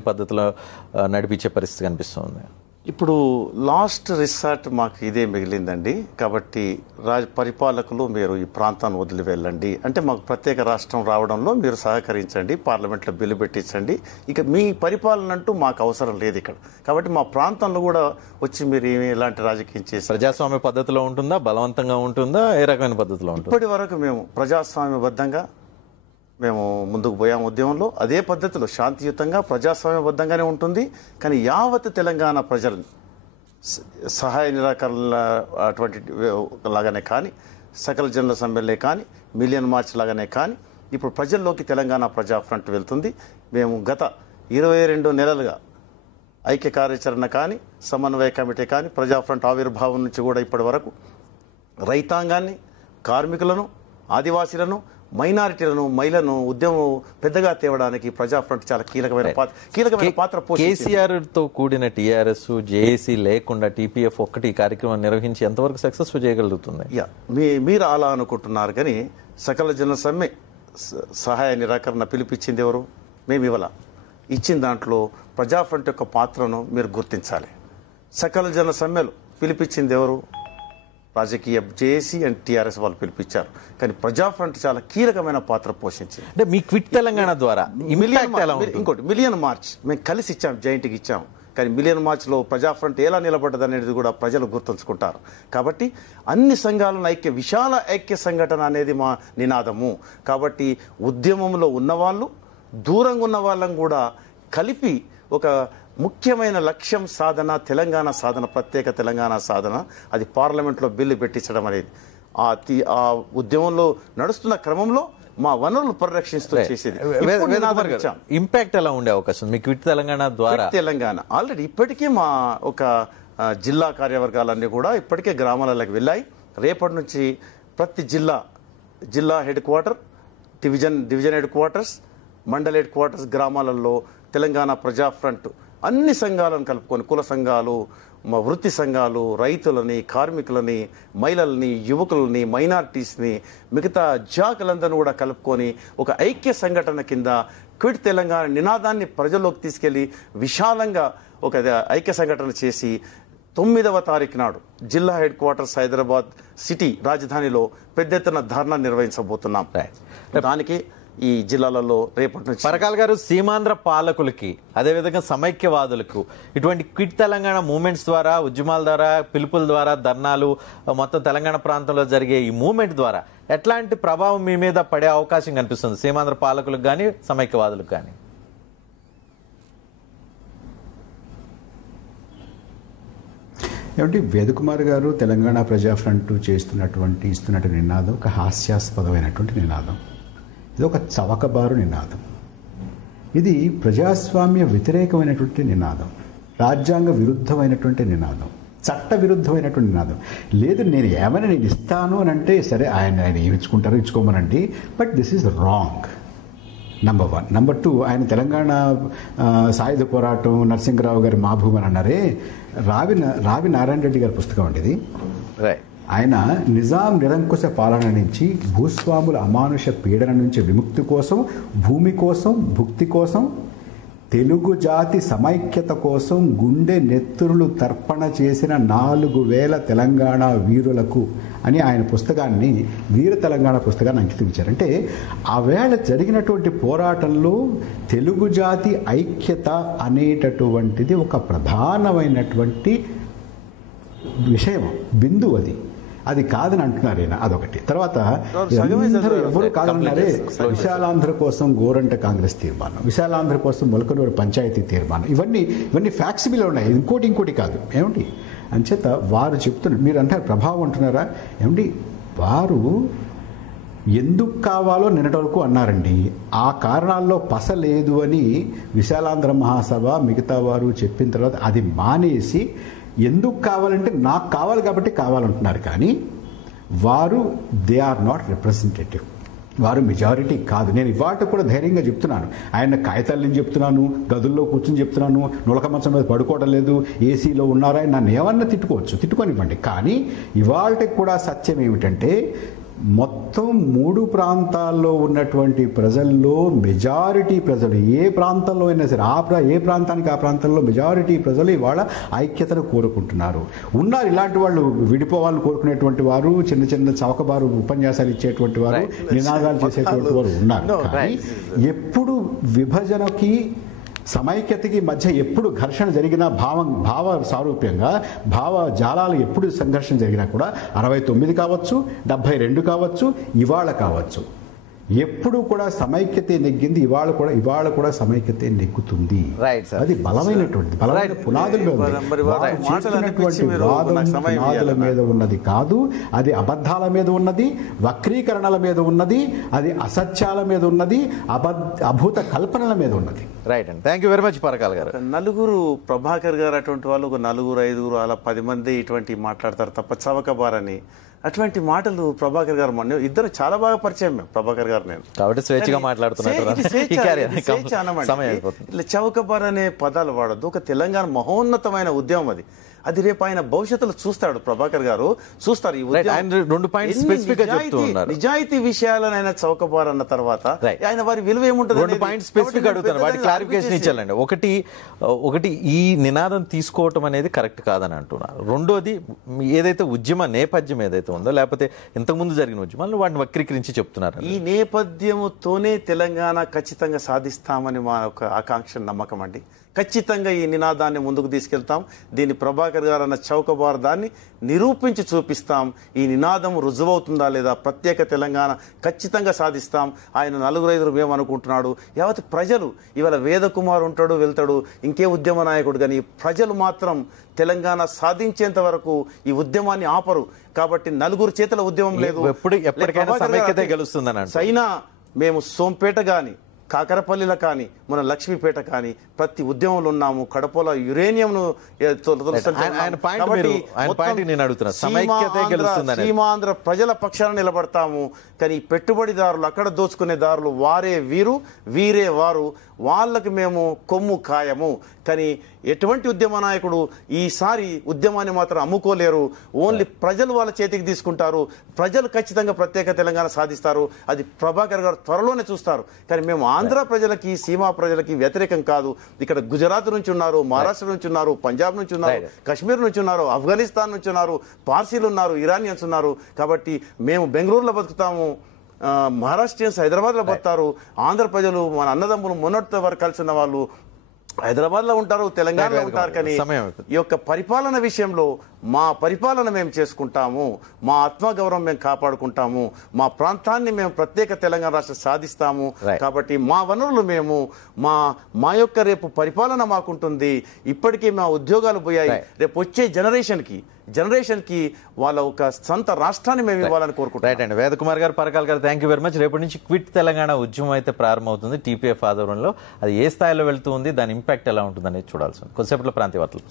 పద్ధతిలో నడిపించే పరిస్థితి కనిపిస్తుంది. ఇప్పుడు లాస్ట్ రిసార్ట్ మాకు ఇదే మిగిలిందండి. కాబట్టి పరిపాలకులు మీరు ఈ ప్రాంతాన్ని వదిలి వెళ్ళండి అంటే మాకు ప్రత్యేక రాష్ట్రం రావడంలో మీరు సహకరించండి, పార్లమెంట్లో బిల్లు పెట్టించండి, ఇక మీ పరిపాలన అంటూ మాకు అవసరం లేదు ఇక్కడ. కాబట్టి మా ప్రాంతంలో కూడా వచ్చి మీరు ఎలాంటి రాజకీయం చేసి ప్రజాస్వామ్య పద్ధతిలో ఉంటుందా, బలవంతంగా ఉంటుందా, ఏ రకమైన పద్ధతిలో ఉంటుంది? ఇప్పటి వరకు మేము ప్రజాస్వామ్యబద్ధంగా మేము ముందుకు పోయాము ఉద్యమంలో. అదే పద్ధతిలో శాంతియుతంగా ప్రజాస్వామ్యబద్ధంగానే ఉంటుంది. కానీ యావత్ తెలంగాణ ప్రజలను సహాయ నిరాకరణ అటువంటి లాగానే కానీ, సకల జనుల సమ్మెలే కానీ, మిలియన్ మార్చ్ లాగానే కానీ ఇప్పుడు ప్రజల్లోకి తెలంగాణ ప్రజా ఫ్రంట్ వెళ్తుంది. మేము గత 22 నెలలుగా ఐక్య కార్యాచరణ కానీ, సమన్వయ కమిటీ కానీ, ప్రజా ఫ్రంట్ ఆవిర్భావం నుంచి కూడా ఇప్పటి వరకు రైతాంగాన్ని, కార్మికులను, ఆదివాసీలను, మైనారిటీలను, మహిళలను ఉద్యమం పెద్దగా తేవడానికి ప్రజా ఫ్రంట్ చాలా కీలకమైన పాత్ర పోషించింది. కేసీఆర్ తో కూడిన టీఆర్ఎస్, జేఏసీ లేకుండా టీపీఎఫ్ ఒక్కటి కార్యక్రమం నిర్వహించి ఎంతవరకు సక్సెస్ఫుల్ చేయగలుగుతుంది? మీరు అలా అనుకుంటున్నారు. కానీ సకల జన సమ్మె సహాయ నిరాకరణ పిలిపించింది ఎవరు? మేము ఇవ్వాల. ఇచ్చిన దాంట్లో ప్రజా ఫ్రంట్ యొక్క పాత్రను మీరు గుర్తించాలి. సకల జన సమ్మెలు పిలిపించింది ఎవరు? రాజకీయ జేఏసీ అండ్ టీఆర్ఎస్ వాళ్ళు పిలిపించారు. కానీ ప్రజా ఫ్రంట్ చాలా కీలకమైన పాత్ర పోషించింది. అంటే మీ క్విట్ తెలంగాణ ద్వారా ఇంకోటి మిలియన్ మార్చ్ మేము కలిసి ఇచ్చాం, జాయింట్గా ఇచ్చాము. కానీ మిలియన్ మార్చ్లో ప్రజా ఫ్రంట్ ఎలా నిలబడ్డది అనేది కూడా ప్రజలు గుర్తుంచుకుంటారు. కాబట్టి అన్ని సంఘాలను విశాల ఐక్య సంఘటన అనేది మా నినాదము. కాబట్టి ఉద్యమంలో ఉన్నవాళ్ళు, దూరంగా ఉన్న వాళ్ళని కూడా కలిపి ఒక ముఖ్యమైన లక్ష్యం సాధన, తెలంగాణ సాధన, ప్రత్యేక తెలంగాణ సాధన, అది పార్లమెంట్లో బిల్లు పెట్టించడం అనేది ఆ ఉద్యమంలో నడుస్తున్న క్రమంలో మా వనరులు పరిరక్షిస్తూ చేసేది. ఇంపాక్ట్ ఎలా ఉండే అవకాశం మీ క్విట్ తెలంగాణ ద్వారా? తెలంగాణ ఆల్రెడీ ఇప్పటికీ మా ఒక జిల్లా కార్యవర్గాలన్నీ కూడా ఇప్పటికే గ్రామాలకు వెళ్ళాయి. రేపటి నుంచి ప్రతి జిల్లా head quarter, division head quarters, mandal head quarters గ్రామాలలో తెలంగాణ ప్రజా ఫ్రంట్ అన్ని సంఘాలను కలుపుకొని, కుల సంఘాలు, వృత్తి సంఘాలు, రైతులని, కార్మికులని, మహిళల్ని, యువకులని, మైనారిటీస్ని, మిగతా జాకులందరినీ కూడా కలుపుకొని ఒక ఐక్య సంఘటన కింద క్విట్ తెలంగాణ నినాదాన్ని ప్రజల్లోకి తీసుకెళ్లి విశాలంగా ఒక ఐక్య సంఘటన చేసి 9వ తారీఖు నాడు జిల్లా హెడ్ క్వార్టర్స్ హైదరాబాద్ సిటీ రాజధానిలో పెద్ద ఎత్తున ధర్నా నిర్వహించబోతున్నాం. దానికి ఈ జిల్లాలలో రేపటి నుంచి పరకాల గారు, సీమాంధ్ర పాలకులకి అదేవిధంగా సమైక్యవాదులకు ఇటువంటి క్విట్ తెలంగాణ మూవ్మెంట్స్ ద్వారా, ఉద్యమాల ద్వారా, పిలుపుల ద్వారా, ధర్నాలు, మొత్తం తెలంగాణ ప్రాంతంలో జరిగే ఈ మూవ్మెంట్ ద్వారా ఎట్లాంటి ప్రభావం మీ మీద పడే అవకాశం కనిపిస్తుంది సీమాంధ్ర పాలకులకు కానీ, సమైక్యవాదులకు కానీ? ఏమంటే వేదకుమార్ గారు తెలంగాణ ప్రజా ఫ్రంట్ ఇస్తున్నటువంటి నినాదం ఒక హాస్యాస్పదమైనటువంటి నినాదం. ఇది ఒక చవకబారు నినాదం. ఇది ప్రజాస్వామ్య వ్యతిరేకమైనటువంటి నినాదం, రాజ్యాంగ విరుద్ధమైనటువంటి నినాదం, చట్ట విరుద్ధమైనటువంటి నినాదం. లేదు నేను ఇస్తాను అని అంటే సరే, ఆయన ఇచ్చుకుంటారు, ఇచ్చుకోమనండి, but this is wrong. Number 1. Number 2, ఆయన తెలంగాణ సాయుధ పోరాటం, నరసింహరావు గారి మా భూమి అని అన్నారే, రావి నారాయణ రెడ్డి గారి పుస్తకం అండి ఇది. ఆయన నిజాం నిరంకుశ పాలన నుంచి, భూస్వాముల అమానుష పీడన నుంచి విముక్తి కోసం, భూమి కోసం, భుక్తి కోసం, తెలుగు జాతి సమైక్యత కోసం గుండె నెత్తురులు తర్పణ చేసిన 4000 తెలంగాణ వీరులకు అని ఆయన పుస్తకాన్ని, వీర తెలంగాణ పుస్తకాన్ని అంకితం ఇచ్చారు. అంటే ఆవేళ జరిగినటువంటి పోరాటంలో తెలుగు జాతి ఐక్యత అనేటటువంటిది ఒక ప్రధానమైనటువంటి విషయం, బిందువు. అది కాదని అంటున్నారు ఈయన, అదొకటి. తర్వాత అందరూ ఎవరు కాదన్నారే, విశాలాంధ్ర కోసం గోరంట కాంగ్రెస్ తీర్మానం, విశాలాంధ్ర కోసం మొలకనూరు పంచాయతీ తీర్మానం, ఇవన్నీ ఫ్యాక్సిబుల్ ఉన్నాయి. ఇంకోటి కాదు. ఏమిటి అంచేత వారు చెప్తున్నారు, మీరు అంటారు ప్రభావం అంటున్నారా? ఏమిటి వారు ఎందుకు కావాలో నిన్నటి వరకు అన్నారండి. ఆ కారణాల్లో పస లేదు అని విశాలాంధ్ర మహాసభ మిగతా వారు చెప్పిన తర్వాత అది మానేసి ఎందుకు కావాలంటే నాకు కావాలి కాబట్టి కావాలంటున్నారు. కానీ వారు దే ఆర్ నాట్ రిప్రజెంటేటివ్, వారు మెజారిటీ కాదు. నేను ఇవాళ కూడా ధైర్యంగా చెప్తున్నాను, ఆయన కాగితాల నుంచి చెప్తున్నాను, గదుల్లో కూర్చొని చెప్తున్నాను, నులక మంచం మీద పడుకోవడం లేదు, ఏసీలో ఉన్నారా, నన్ను ఏమన్నా తిట్టుకోనివ్వండి. కానీ ఇవాళకి కూడా సత్యం ఏమిటంటే మొత్తం 3 ప్రాంతాల్లో ఉన్నటువంటి ప్రజల్లో మెజారిటీ ప్రజలు ఏ ప్రాంతంలో అయినా సరే ఏ ప్రాంతానికి ఆ ప్రాంతంలో మెజారిటీ ప్రజలు ఇవాళ ఐక్యతను కోరుకుంటున్నారు. ఉన్నారు ఇలాంటి వాళ్ళు, విడిపోవాలని కోరుకునేటువంటి వారు, చిన్న చిన్న చౌకబారు ఉపన్యాసాలు ఇచ్చేటువంటి వారు, నినాదాలు చేసేటువంటి వారు ఉన్నారు. కానీ ఎప్పుడు విభజనకి సమైక్యతకి మధ్య ఎప్పుడు ఘర్షణ జరిగినా భావ సారూప్యంగా భావ జాలాలు ఎప్పుడు సంఘర్షణ జరిగినా కూడా 69 కావచ్చు, 72 కావచ్చు, ఇవాళ కావచ్చు, ఎప్పుడు కూడా సమైక్యతే నెగ్గింది. ఇవాళ కూడా సమైక్యతే నెగ్గుతుంది. అది బలమైనటువంటి బలమైన పునాదుల మీద పునాదుల మీద ఉన్నది కాదు. అది అబద్ధాల మీద ఉన్నది, వక్రీకరణల మీద ఉన్నది, అది అసత్యాల మీద ఉన్నది, అభూత కల్పనల మీద ఉన్నది. రైట్ అండి, thank you very much Parakala గారు. నలుగురు ప్రభాకర్ గారు అటువంటి వాళ్ళు ఒక 4-5 అలా 10 మంది ఇటువంటి మాట్లాడతారు తప్ప చవకబారని అటువంటి మాటలు ప్రభాకర్ గారు మన ఇద్దరు చాలా బాగా పరిచయం మేము ప్రభాకర్ గారు నేను కాబట్టి స్వేచ్ఛగా మాట్లాడుతున్నారు. చౌకబార్ అనే పదాలు వాడద్దు. ఒక తెలంగాణ మహోన్నతమైన ఉద్యమం అది. అది రేపు ఆయన భవిష్యత్తులో చూస్తాడు ప్రభాకర్ గారు, చూస్తారు. ఈ నిజాయితీ విషయాలను ఆయన చౌకబార్ అన్న తర్వాత ఆయన వారి విలువ ఏముంటుంది. 2 పాయింట్స్ స్పెసిఫిక్ అడుగుతాను, వాటి క్లారిఫికేషన్ ఇచ్చాలండి. ఒకటి ఈ నినాదం తీసుకోవటం అనేది కరెక్ట్ కాదని అంటున్నారు. రెండోది ఏదైతే ఉద్యమ నేపథ్యం ఏదైతే ఉందో, లేకపోతే ఇంతకుముందు జరిగిన ఉద్యమాలను వాటిని వక్రీకరించి చెప్తున్నారు. ఈ నేపథ్యముతోనే తెలంగాణ ఖచ్చితంగా సాధిస్తామని మా ఒక ఆకాంక్ష, నమ్మకం అండి. ఖచ్చితంగా ఈ నినాదాన్ని ముందుకు తీసుకెళ్తాం. దీన్ని ప్రభాకర్ గారు అన్న చౌకబార్ దాన్ని నిరూపించి చూపిస్తాం. ఈ నినాదం రుజువవుతుందా లేదా, ప్రత్యేక తెలంగాణ ఖచ్చితంగా సాధిస్తాం. ఆయన 4-5 మేము అనుకుంటున్నాడు. యావత్ ప్రజలు ఇవాళ వేదకుమార్ ఉంటాడు, వెళ్తాడు, ఇంకే ఉద్యమ నాయకుడు, కానీ ప్రజలు మాత్రం తెలంగాణ సాధించేంత వరకు ఈ ఉద్యమాన్ని ఆపరు. కాబట్టి 4 చేతుల ఉద్యమం లేదు, ఎప్పటికైనా సమైక్యతే గెలుస్తుందని. అయినా మేము సోంపేట గాని, కాకరపల్లిలో కానీ, మన లక్ష్మీపేట కానీ ప్రతి ఉద్యమంలో ఉన్నాము. కడపలో యురేనియంను సీమాంధ్ర ప్రజల పక్షాన నిలబడతాము. కానీ పెట్టుబడిదారులు, అక్కడ దోచుకునే దారులు వారే వీరు, వీరే వారు, వాళ్ళకి మేము కొమ్ము ఖాయము. కానీ ఎటువంటి ఉద్యమ నాయకుడు ఈసారి ఉద్యమాన్ని మాత్రం అమ్ముకోలేరు. ఓన్లీ ప్రజలు వాళ్ళ చేతికి తీసుకుంటారు. ప్రజలు ఖచ్చితంగా ప్రత్యేక తెలంగాణ సాధిస్తారు. అది ప్రభాకర్ గారు త్వరలోనే చూస్తారు. కానీ మేము ఆంధ్ర ప్రజలకి, సీమా ప్రజలకి వ్యతిరేకం కాదు. ఇక్కడ గుజరాత్ నుంచి ఉన్నారు, మహారాష్ట్ర నుంచి ఉన్నారు, పంజాబ్ నుంచి ఉన్నారు, కశ్మీర్ నుంచి ఉన్నారు, ఆఫ్ఘనిస్తాన్ నుంచి ఉన్నారు, పార్సీలు ఉన్నారు, ఇరానియన్స్ ఉన్నారు. కాబట్టి మేము బెంగళూరులో బతుకుతాము, మహారాష్ట్రియన్స్ హైదరాబాద్లో బతుకుతారు. ఆంధ్ర ప్రజలు మన అన్నదమ్ములు మొన్నటి వరకు కలిసి ఉన్న వాళ్ళు హైదరాబాద్ లో ఉంటారు, తెలంగాణలో ఉంటారు. కానీ ఈ యొక్క పరిపాలన విషయంలో మా పరిపాలన మేము చేసుకుంటాము, మా ఆత్మగౌరవం మేము కాపాడుకుంటాము, మా ప్రాంతాన్ని మేము ప్రత్యేక తెలంగాణ రాష్ట్రం సాధిస్తాము. కాబట్టి మా వనరులు మేము మా యొక్క రేపు పరిపాలన మాకుంటుంది. ఇప్పటికీ మా ఉద్యోగాలు పోయాయి. రేపు వచ్చే జనరేషన్ కి వాళ్ళ ఒక సొంత రాష్ట్రాన్ని మేము ఇవ్వాలని కోరుకుంటున్నాం. రైట్ అండి, వేదకుమార్ గారు, పరకాల గారు, థ్యాంక్ యూ వెరీ మచ్. రేపటి నుంచి క్విట్ తెలంగాణ ఉద్యమం అయితే ప్రారంభమవుతుంది TPF ఆధ్వర్యంలో. అది ఏ స్థాయిలో వెళ్తుంది, దాని ఇంపాక్ట్ ఎలా ఉంటుంది అనేది చూడాల్సి ఉంది. కొద్దిసేపట్లో ప్రాంతీయ వార్తలు.